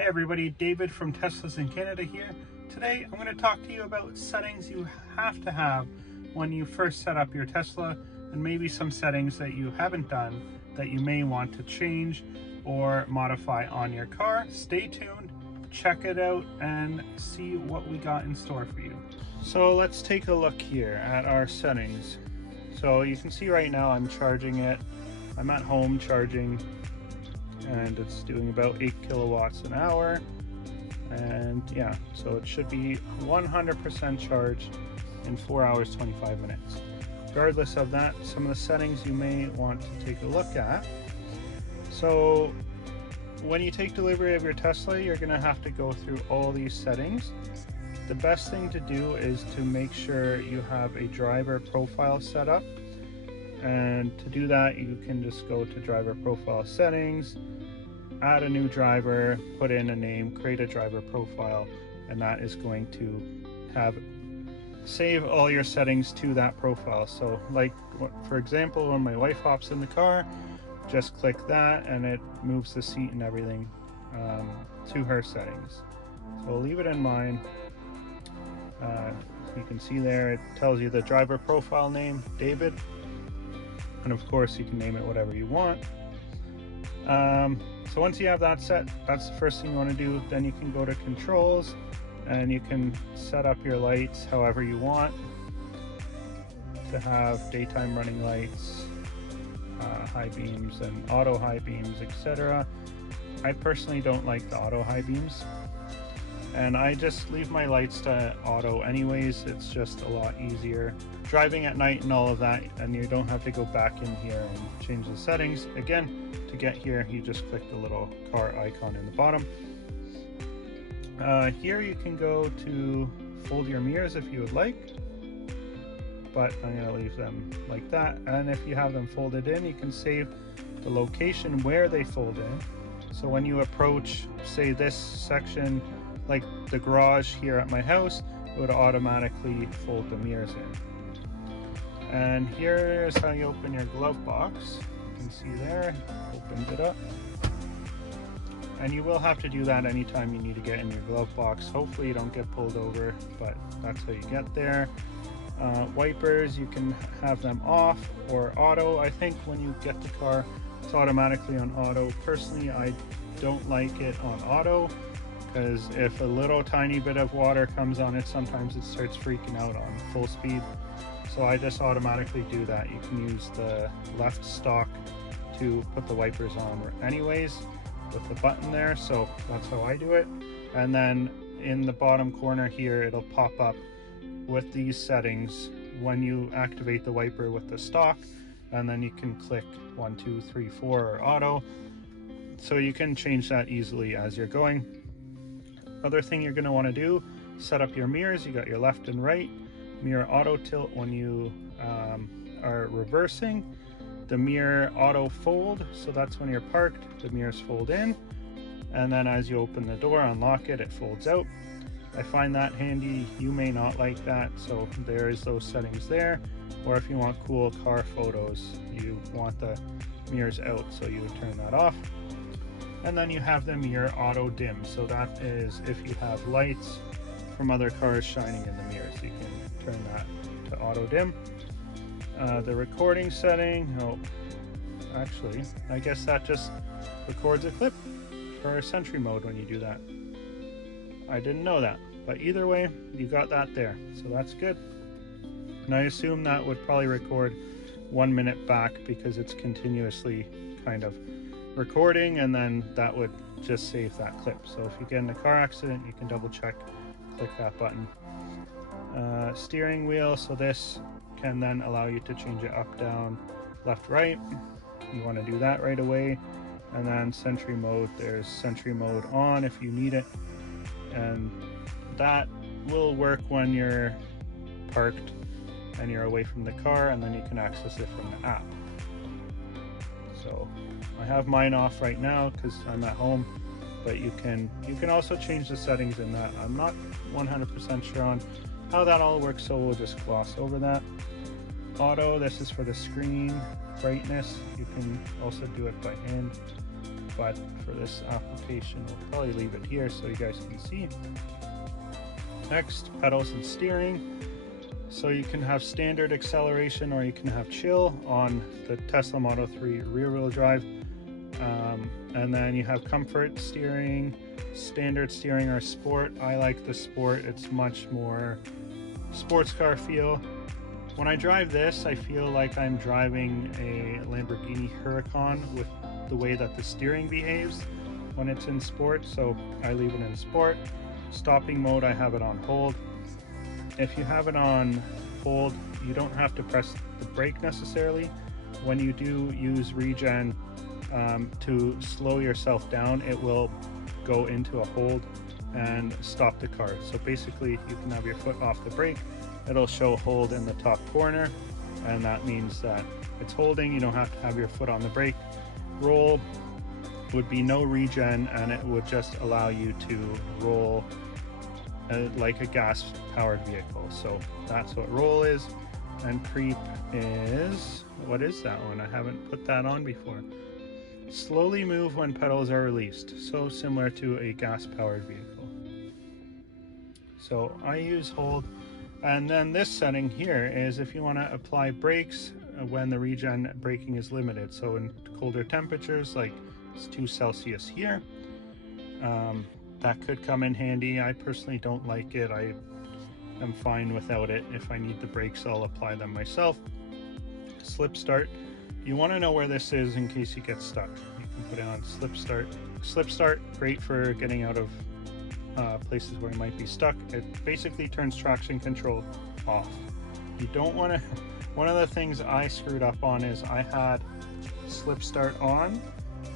Hey everybody, David from Teslas in Canada here. Today I'm going to talk to you about settings you have to have when you first set up your Tesla, and maybe some settings that you haven't done that you may want to change or modify on your car. Stay tuned, check it out, and see what we got in store for you. So let's take a look here at our settings. So you can see right now I'm charging it. I'm at home charging, and it's doing about 8 kilowatts an hour, and yeah, so it should be 100% charged in 4 hours 25 minutes. Regardless of that, some of the settings you may want to take a look at. So when you take delivery of your Tesla, you're going to have to go through all these settings. The best thing to do is to make sure you have a driver profile set up, and to do that you can just go to driver profile settings, add a new driver, put in a name, create a driver profile, and that is going to save all your settings to that profile. So like, for example, when my wife hops in the car, just click that and it moves the seat and everything to her settings. So leave it in mind. You can see there it tells you the driver profile name, David, and of course you can name it whatever you want. So once you have that set, that's the first thing you want to do. Then you can go to controls and you can set up your lights however you want to have daytime running lights, high beams and auto high beams, etc. I personally don't like the auto high beams, and I just leave my lights to auto anyways. It's just a lot easier driving at night and all of that, and you don't have to go back in here and change the settings. Again, to get here you just click the little car icon in the bottom. Here you can go to fold your mirrors if you would like, but I'm going to leave them like that. And if you have them folded in, you can save the location where they fold in. So when you approach, say, this section, like the garage here at my house, it would automatically fold the mirrors in. And here's how you open your glove box. You can see there, opens it up. And you will have to do that anytime you need to get in your glove box. Hopefully you don't get pulled over, but that's how you get there. Wipers, you can have them off or auto. I think when you get the car, it's automatically on auto. Personally, I don't like it on auto, because if a little tiny bit of water comes on it, sometimes it starts freaking out on full speed. So I just automatically do that. You can use the left stalk to put the wipers on anyways with the button there, so that's how I do it. And then in the bottom corner here, it'll pop up with these settings when you activate the wiper with the stalk, and then you can click 1, 2, 3, 4 or auto, so you can change that easily as you're going. Other thing you're going to want to do, set up your mirrors. You got your left and right mirror auto tilt when you are reversing. The mirror auto fold, so that's when you're parked, the mirrors fold in, and then as you open the door, unlock it, it folds out. I find that handy. You may not like that, so there is those settings there. Or if you want cool car photos, you want the mirrors out, so you would turn that off. And then you have the mirror auto dim, so that is if you have lights from other cars shining in the mirrors, you can turn that to auto dim. The recording setting, oh, actually, I guess that just records a clip for Sentry Mode when you do that. I didn't know that, but either way, you got that there, so that's good. And I assume that would probably record 1 minute back because it's continuously kind of recording, and then that would just save that clip. So if you get in a car accident, you can double check, click that button. Steering wheel, so this can then allow you to change it up, down, left, right. You want to do that right away. And then Sentry Mode, there's Sentry Mode on if you need it, and that will work when you're parked and you're away from the car, and then you can access it from the app. So I have mine off right now because I'm at home, but you can also change the settings in that. I'm not 100% sure on how that all works, so we'll just gloss over that. Auto, this is for the screen brightness. You can also do it by hand. but for this application we'll probably leave it here so you guys can see. Next, pedals and steering. So you can have standard acceleration or you can have chill on the Tesla Model 3 rear wheel drive. And then you have comfort steering, standard steering, or sport. I like the sport, it's much more sports car feel. When I drive this, I feel like I'm driving a Lamborghini Huracan with the way that the steering behaves when it's in sport, so I leave it in sport. Stopping mode, I have it on hold. If you have it on hold, you don't have to press the brake necessarily. When you do use regen to slow yourself down, it will go into a hold and stop the car. So basically you can have your foot off the brake, it'll show hold in the top corner, and that means that it's holding. You don't have to have your foot on the brake. Roll would be no regen, and it would just allow you to roll like a gas powered vehicle. So that's what roll is. And creep is, what is that one? I haven't put that on before. Slowly move when pedals are released, so similar to a gas powered vehicle. So I use hold. And then this setting here is if you want to apply brakes when the regen braking is limited. So in colder temperatures, like it's 2 Celsius here, that could come in handy. I personally don't like it. I am fine without it. If I need the brakes, I'll apply them myself. Slip start. You want to know where this is in case you get stuck. You can put it on slip start. Slip start, great for getting out of places where you might be stuck. It basically turns traction control off. You don't want to. One of the things I screwed up on is I had slip start on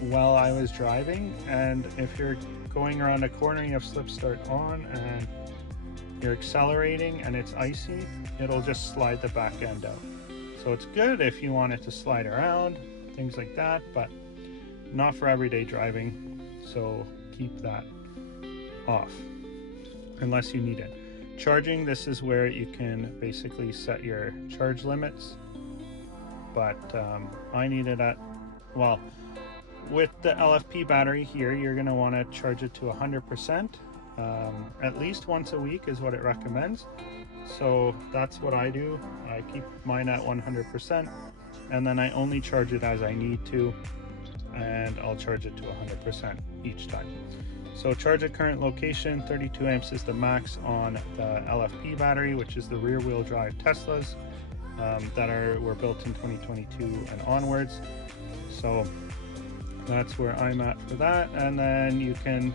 while I was driving, and if you're going around a corner, you have slip start on and you're accelerating and it's icy, it'll just slide the back end out. So it's good if you want it to slide around, things like that, but not for everyday driving. So keep that off unless you need it. Charging, this is where you can basically set your charge limits, but I need it at, well, with the LFP battery here, you're going to want to charge it to 100%. At least once a week is what it recommends. So that's what I do. I keep mine at 100%, and then I only charge it as I need to, and I'll charge it to 100% each time. So charge at current location. 32 amps is the max on the LFP battery, which is the rear wheel drive Teslas that were built in 2022 and onwards. So that's where I'm at for that. And then you can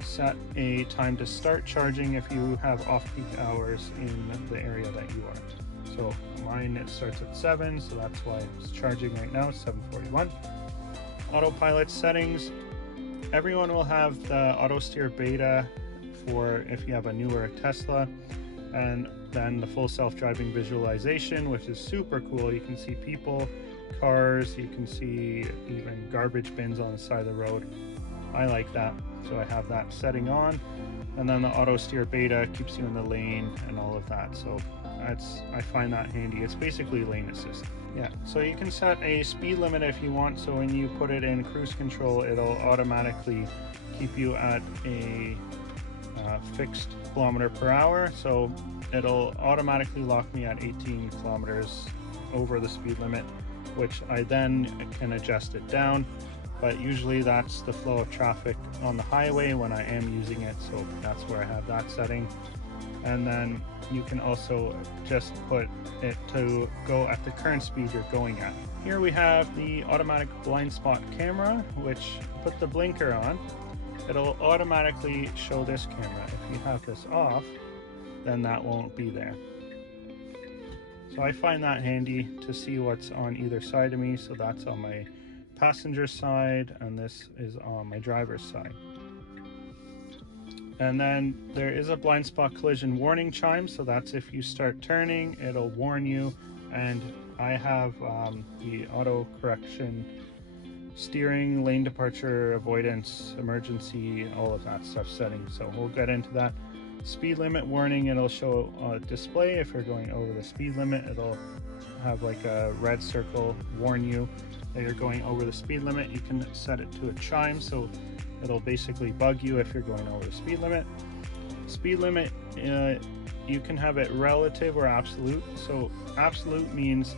set a time to start charging if you have off-peak hours in the area that you are. So mine, it starts at 7, so that's why it's charging right now, 7:41. Autopilot settings. Everyone will have the auto steer beta for if you have a newer Tesla, and then the full self-driving visualization, which is super cool. You can see people, cars, you can see even garbage bins on the side of the road. I like that, so I have that setting on. And then the auto steer beta keeps you in the lane and all of that, so I find that handy. It's basically lane assist. Yeah, so you can set a speed limit if you want, so when you put it in cruise control, it'll automatically keep you at a fixed kilometer per hour. So it'll automatically lock me at 18 kilometers over the speed limit, which I then can adjust it down. But usually that's the flow of traffic on the highway when I am using it, so that's where I have that setting. And then you can also just put it to go at the current speed you're going at. Here we have the automatic blind spot camera, which put the blinker on, it'll automatically show this camera. If you have this off, then that won't be there. So I find that handy to see what's on either side of me. So that's on my passenger side, and this is on my driver's side. And then there is a blind spot collision warning chime, so that's if you start turning, it'll warn you. And I have the auto correction steering, lane departure, avoidance, emergency, all of that stuff setting, so we'll get into that. Speed limit warning, it'll show a display if you're going over the speed limit. It'll have like a red circle warn you. that you're going over the speed limit, you can set it to a chime, so it'll basically bug you if you're going over the speed limit. Speed limit, you can have it relative or absolute. So absolute means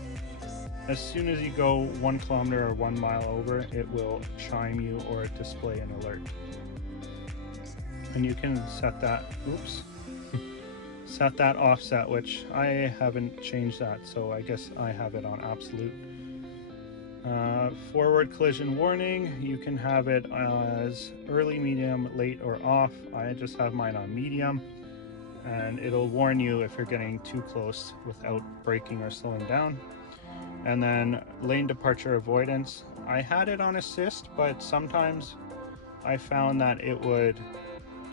as soon as you go 1 kilometer or 1 mile over, it will chime you or display an alert. And you can set that, set that offset, which I haven't changed that, so I guess I have it on absolute. Forward collision warning, you can have it as early, medium, late, or off. I just have mine on medium, and it'll warn you if you're getting too close without braking or slowing down. And then lane departure avoidance, I had it on assist, but sometimes I found that it would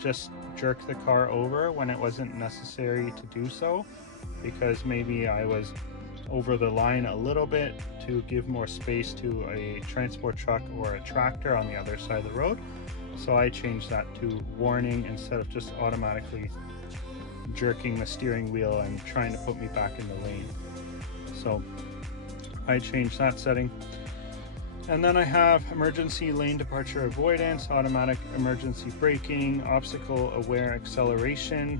just jerk the car over when it wasn't necessary to do so, because maybe I was over the line a little bit to give more space to a transport truck or a tractor on the other side of the road. So I changed that to warning instead of just automatically jerking the steering wheel and trying to put me back in the lane. So I changed that setting. And then I have emergency lane departure avoidance, automatic emergency braking, obstacle aware acceleration,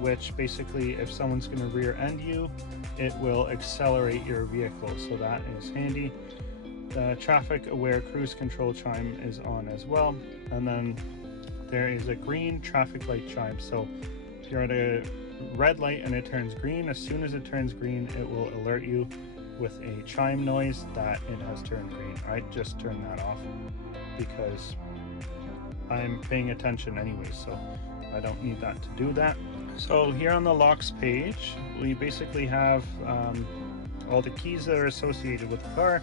which basically if someone's going to rear end you, it will accelerate your vehicle, so that is handy. The traffic aware cruise control chime is on as well. And then there is a green traffic light chime, so if you're at a red light and it turns green, as soon as it turns green, it will alert you with a chime noise that it has turned green. I just turned that off because I'm paying attention anyway, so I don't need that to do that. So here on the locks page, we basically have all the keys that are associated with the car,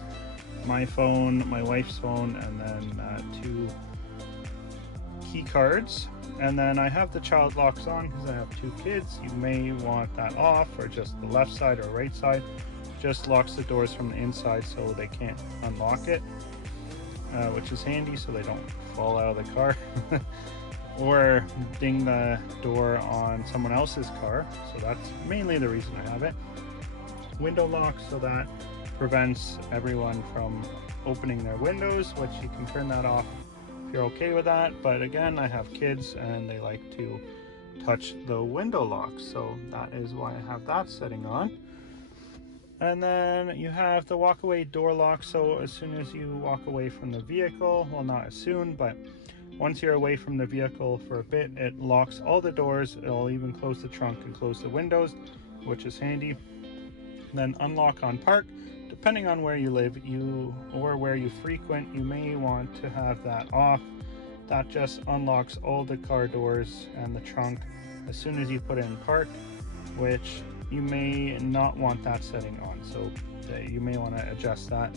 my phone, my wife's phone, and then 2 key cards. And then I have the child locks on because I have 2 kids. You may want that off, or just the left side or right side. Just locks the doors from the inside so they can't unlock it, which is handy so they don't fall out of the car or ding the door on someone else's car. So that's mainly the reason I have it. Window lock, so that prevents everyone from opening their windows, which you can turn that off if you're okay with that. But again, I have kids and they like to touch the window lock, so that is why I have that setting on. And then you have the walkaway door lock, so as soon as you walk away from the vehicle, well, not as soon, but once you're away from the vehicle for a bit, it locks all the doors. It'll even close the trunk and close the windows, which is handy. And then unlock on park, depending on where you live or where you frequent, you may want to have that off. That just unlocks all the car doors and the trunk as soon as you put it in park, which you may not want that setting on, so you may want to adjust that.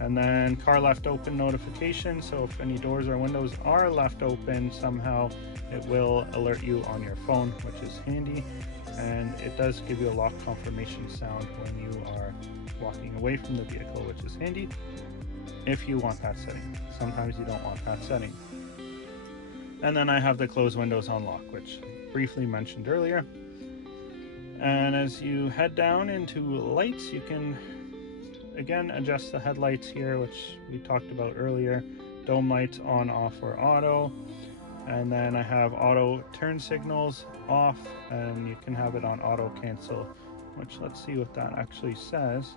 And then car left open notification, so if any doors or windows are left open somehow, it will alert you on your phone, which is handy. And it does give you a lock confirmation sound when you are walking away from the vehicle, which is handy if you want that setting. Sometimes you don't want that setting. And then I have the close windows on lock, which briefly mentioned earlier. And as you head down into lights, you can again adjust the headlights here, which we talked about earlier. Dome lights on, off, or auto. And then I have auto turn signals off, and you can have it on auto cancel, which let's see what that actually says.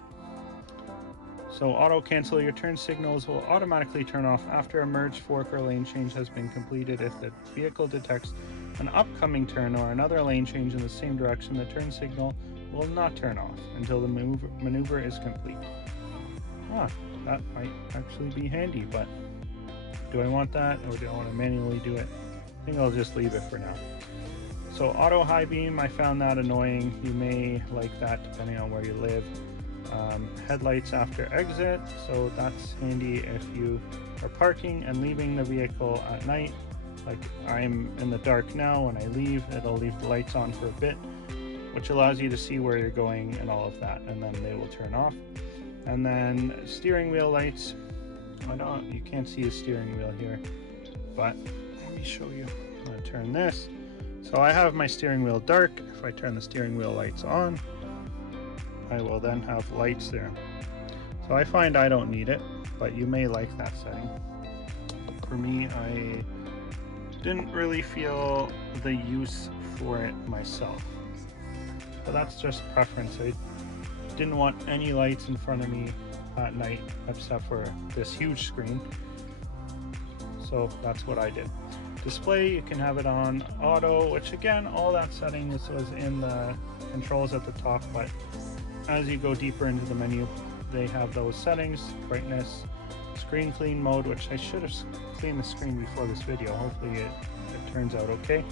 So auto cancel, your turn signals will automatically turn off after a merge, fork, or lane change has been completed. If the vehicle detects an upcoming turn or another lane change in the same direction, the turn signal will not turn off until the maneuver is complete. That might actually be handy, but do I want that, or do I want to manually do it? I think I'll just leave it for now. So auto high beam, I found that annoying. You may like that depending on where you live. Headlights after exit, so that's handy if you are parking and leaving the vehicle at night. Like I'm in the dark now, when I leave, it'll leave the lights on for a bit, which allows you to see where you're going and all of that, and then they will turn off. And then steering wheel lights, you can't see the steering wheel here, but let me show you. I'm going to turn this. So I have my steering wheel dark. If I turn the steering wheel lights on, I will then have lights there. So I find I don't need it. but you may like that setting. For me, I didn't really feel the use for it myself, but that's just preference. I didn't want any lights in front of me at night except for this huge screen, so that's what I did. Display, you can have it on auto, which again, all that settings was in the controls at the top, but as you go deeper into the menu, they have those settings. Brightness, screen clean mode, which I should have cleaned the screen before this video. Hopefully it turns out okay.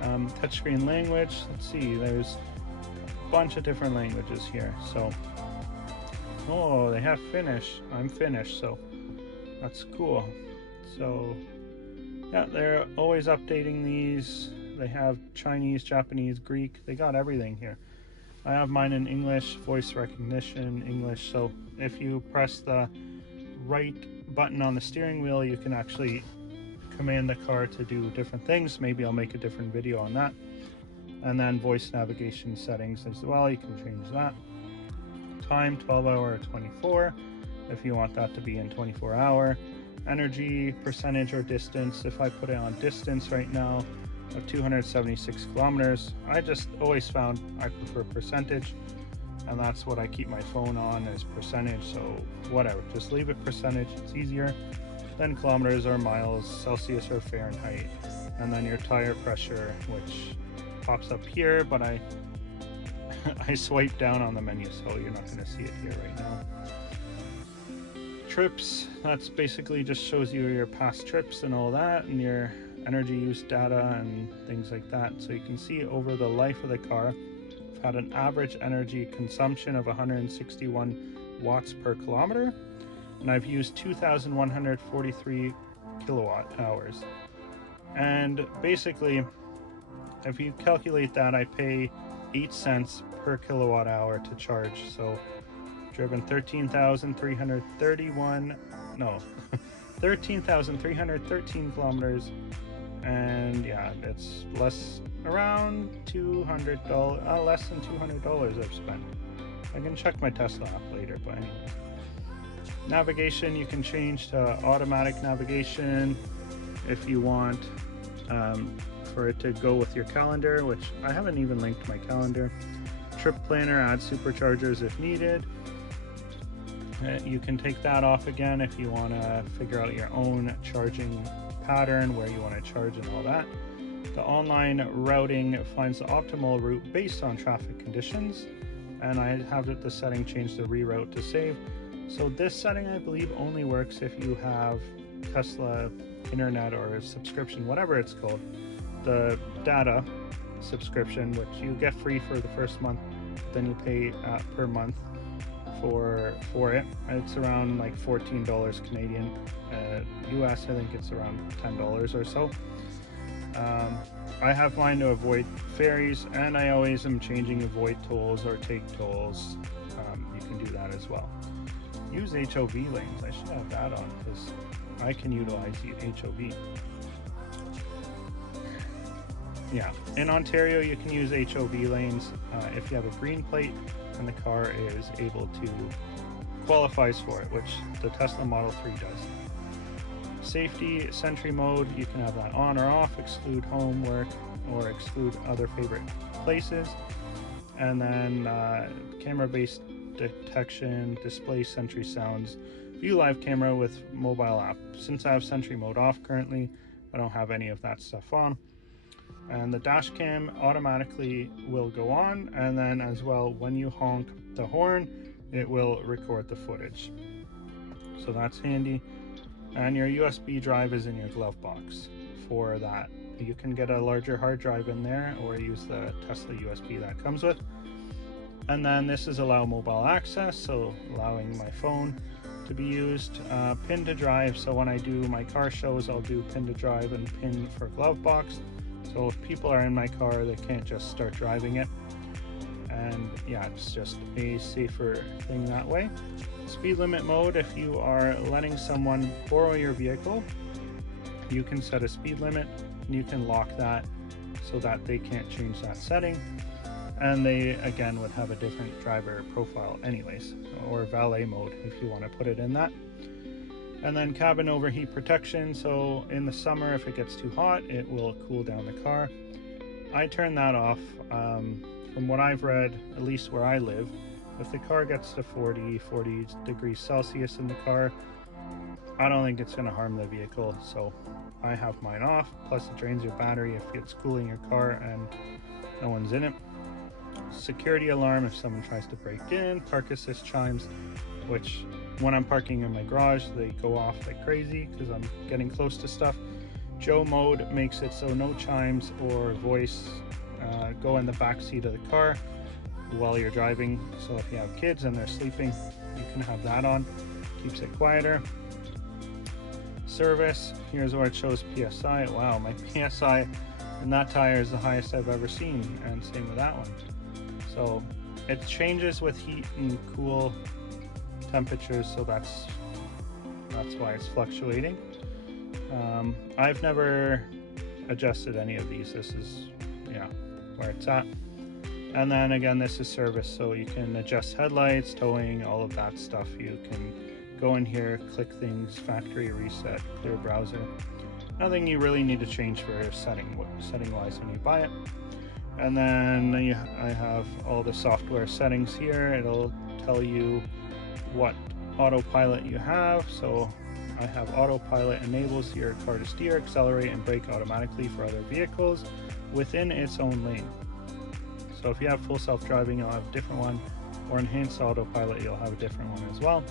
Touchscreen language, let's see, there's a bunch of different languages here. So, oh, they have Finnish. I'm Finnish, so that's cool. So yeah, they're always updating these. They have Chinese, Japanese, Greek, they got everything here. I have mine in English, voice recognition, English, so if you press the right button on the steering wheel, you can actually command the car to do different things. Maybe I'll make a different video on that. And then voice navigation settings as well, you can change that. Time, 12 hour or 24, if you want that to be in 24 hour. Energy, percentage or distance, if I put it on distance right now of 276 kilometers, I just always found I prefer percentage, and that's what I keep my phone on, is percentage. So whatever, just leave it percentage, it's easier. Then kilometers or miles, Celsius or Fahrenheit, and then your tire pressure, which pops up here, but I swipe down on the menu, so you're not going to see it here right now. Trips, that's basically just shows you your past trips and all that, and your energy use data and things like that. So you can see over the life of the car, I've had an average energy consumption of 161 watts per kilometer, and I've used 2,143 kilowatt hours. And basically, if you calculate that, I pay 8 cents per kilowatt hour to charge. So driven 13,313 kilometers, and yeah, it's around $200, less than $200 I've spent. I can check my Tesla app later, but anyway. Navigation, you can change to automatic navigation if you want, for it to go with your calendar, which I haven't even linked my calendar. Trip planner, add superchargers if needed. You can take that off again if you want to figure out your own charging pattern, where you want to charge and all that. The online routing finds the optimal route based on traffic conditions, and I have the setting changed to reroute to save. So this setting, I believe, only works if you have Tesla internet or subscription, whatever it's called, the data subscription, which you get free for the first month, then you pay per month for it. It's around like $14 Canadian. US, I think it's around $10 or so. I have mine to avoid ferries, and I always am changing avoid tolls or take tolls. You can do that as well. Use HOV lanes. I should have that on because I can utilize HOV. Yeah, in Ontario you can use HOV lanes if you have a green plate and the car is able to qualifies for it, which the Tesla Model 3 does. Safety, Sentry Mode, you can have that on or off, exclude homework or exclude other favorite places. And then camera-based detection, display Sentry sounds, view live camera with mobile app. Since I have Sentry Mode off currently, I don't have any of that stuff on. And the dash cam automatically will go on, and then as well, when you honk the horn, it will record the footage. So that's handy. And your USB drive is in your glove box for that. You can get a larger hard drive in there or use the Tesla USB that comes with. And then this is allow mobile access, so allowing my phone to be used. Pin to drive, so when I do my car shows, I'll do pin to drive and pin for glove box. So if people are in my car, they can't just start driving it. And yeah, it's just a safer thing that way. Speed limit mode, if you are letting someone borrow your vehicle, you can set a speed limit and you can lock that so that they can't change that setting. And they, again, would have a different driver profile anyways, or valet mode if you want to put it in that. And then cabin overheat protection, so in the summer if it gets too hot it will cool down the car. I turn that off. From what I've read, at least where I live, if the car gets to 40 degrees Celsius in the car, I don't think it's going to harm the vehicle, so I have mine off. Plus it drains your battery if it's cooling your car and no one's in it. Security alarm if someone tries to break in. Park assist chimes, which when I'm parking in my garage they go off like crazy because I'm getting close to stuff. Joe mode makes it so no chimes or voice go in the back seat of the car while you're driving, so if you have kids and they're sleeping you can have that on. Keeps it quieter. Service, here's where it shows PSI. Wow, my PSI in that tire is the highest I've ever seen, and same with that one. So it changes with heat and cool temperatures, so that's why it's fluctuating. I've never adjusted any of these. This is where it's at. And then again, this is service, so you can adjust headlights, towing, all of that stuff. You can go in here, click things, factory reset, clear browser. Nothing you really need to change for setting wise when you buy it. And then I have all the software settings here. It'll tell you what autopilot you have. So I have autopilot enables your car to steer, accelerate, and brake automatically for other vehicles within its own lane. So if you have full self-driving, you'll have a different one, or enhanced autopilot, you'll have a different one as well.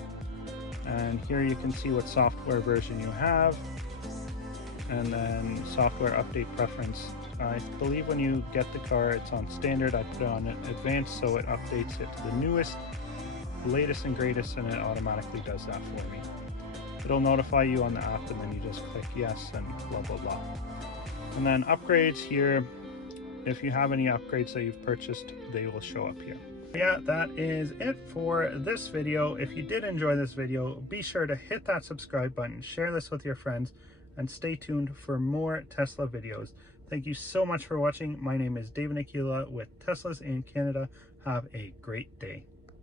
And here you can see what software version you have, and then software update preference. I believe when you get the car, it's on standard. I put it on advanced, so it updates it to the newest, latest and greatest, and it automatically does that for me. It'll notify you on the app, and then you just click yes and blah blah blah. And then upgrades here, if you have any upgrades that you've purchased, they will show up here. Yeah, that is it for this video. If you did enjoy this video, be sure to hit that subscribe button, share this with your friends, and stay tuned for more Tesla videos. Thank you so much for watching. My name is David Aquila with Teslas in Canada. Have a great day.